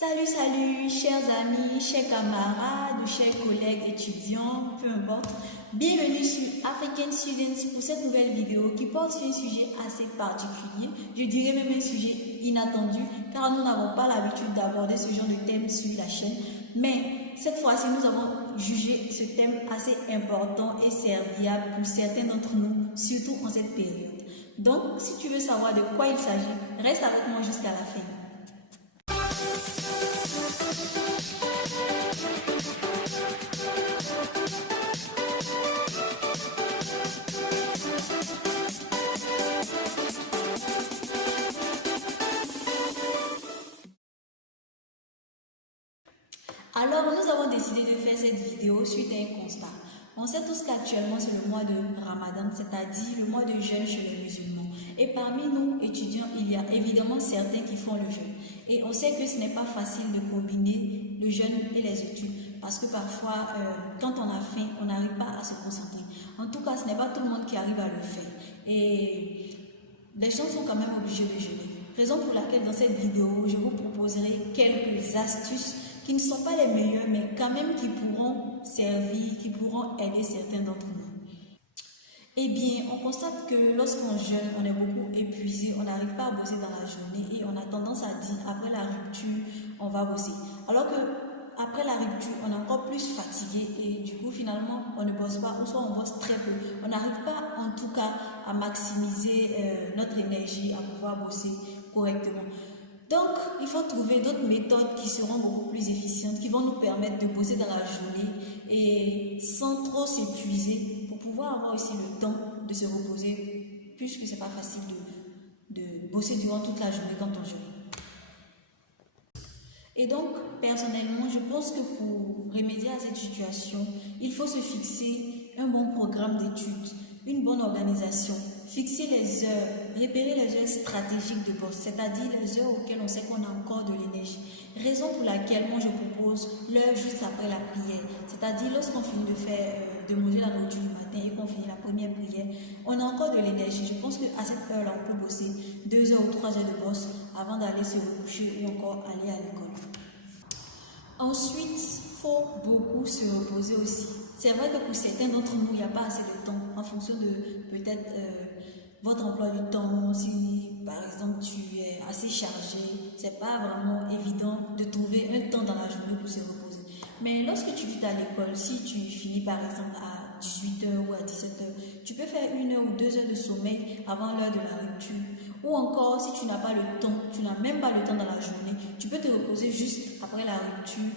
Salut, chers amis, chers camarades, chers collègues étudiants, peu importe. Bienvenue sur African Students pour cette nouvelle vidéo qui porte sur un sujet assez particulier, je dirais même un sujet inattendu car nous n'avons pas l'habitude d'aborder ce genre de thème sur la chaîne. Mais cette fois-ci, nous avons jugé ce thème assez important et serviable pour certains d'entre nous, surtout en cette période. Donc, si tu veux savoir de quoi il s'agit, reste avec moi jusqu'à la fin. Alors, nous avons décidé de faire cette vidéo suite à un constat. On sait tous qu'actuellement, c'est le mois de Ramadan, c'est-à-dire le mois de jeûne chez les musulmans. Et parmi nous, étudiants, il y a évidemment certains qui font le jeûne. Et on sait que ce n'est pas facile de combiner le jeûne et les études. Parce que parfois, quand on a faim, on n'arrive pas à se concentrer. En tout cas, ce n'est pas tout le monde qui arrive à le faire. Et les gens sont quand même obligés de jeûner. Raison pour laquelle dans cette vidéo, je vous proposerai quelques astuces qui ne sont pas les meilleurs, mais quand même qui pourront servir, qui pourront aider certains d'entre nous. Eh bien, on constate que lorsqu'on jeûne, on est beaucoup épuisé, on n'arrive pas à bosser dans la journée et on a tendance à dire après la rupture, on va bosser. Alors que après la rupture, on est encore plus fatigué et du coup, finalement, on ne bosse pas ou soit on bosse très peu. On n'arrive pas, en tout cas, à maximiser notre énergie, à pouvoir bosser correctement. Donc, il faut trouver d'autres méthodes qui seront beaucoup plus efficientes, qui vont nous permettre de bosser dans la journée et sans trop s'épuiser pour pouvoir avoir aussi le temps de se reposer, puisque c'est pas facile de bosser durant toute la journée quand on jeûne. Et donc, personnellement, je pense que pour remédier à cette situation, il faut se fixer un bon programme d'études, une bonne organisation, fixer les heures, repérer les heures stratégiques de bosse, c'est-à-dire les heures auxquelles on sait qu'on a encore de l'énergie. Raison pour laquelle moi je propose l'heure juste après la prière, c'est-à-dire lorsqu'on finit de manger la nourriture du matin et qu'on finit la première prière, on a encore de l'énergie. Je pense qu'à cette heure-là, on peut bosser 2 heures ou 3 heures de bosse avant d'aller se recoucher ou encore aller à l'école. Ensuite, il faut beaucoup se reposer aussi. C'est vrai que pour certains d'entre nous, il n'y a pas assez de temps en fonction de peut-être votre emploi du temps. Si par exemple tu es assez chargé, c'est pas vraiment évident de trouver un temps dans la journée pour se reposer. Mais lorsque tu vis à l'école, si tu finis par exemple à 18h ou à 17h, tu peux faire 1 heure ou 2 heures de sommeil avant l'heure de la rupture. Ou encore, si tu n'as pas le temps, tu n'as même pas le temps dans la journée, tu peux te reposer juste après la rupture.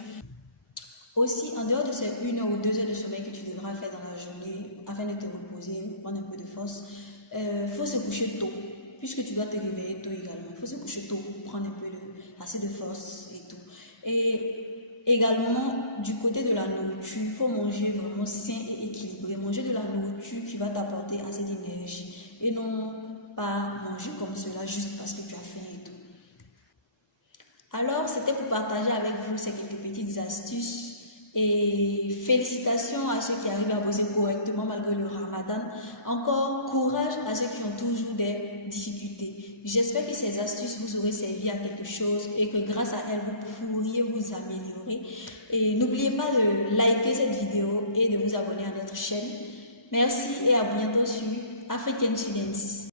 Aussi, en dehors de ces 1 heure ou 2 heures de sommeil que tu devras faire dans la journée, afin de te reposer, prendre un peu de force, faut se coucher tôt, puisque tu dois te réveiller tôt également. Il faut se coucher tôt, prendre assez de force et tout. Et également, du côté de la nourriture, il faut manger vraiment sain et équilibré. Manger de la nourriture qui va t'apporter assez d'énergie et non pas manger comme cela juste parce que tu as faim et tout. Alors, c'était pour partager avec vous ces quelques petites astuces. Et félicitations à ceux qui arrivent à bosser correctement malgré le Ramadan. Encore courage à ceux qui ont toujours des difficultés. J'espère que ces astuces vous auraient servi à quelque chose et que grâce à elles, vous pourriez vous améliorer. Et n'oubliez pas de liker cette vidéo et de vous abonner à notre chaîne. Merci et à bientôt sur African Students.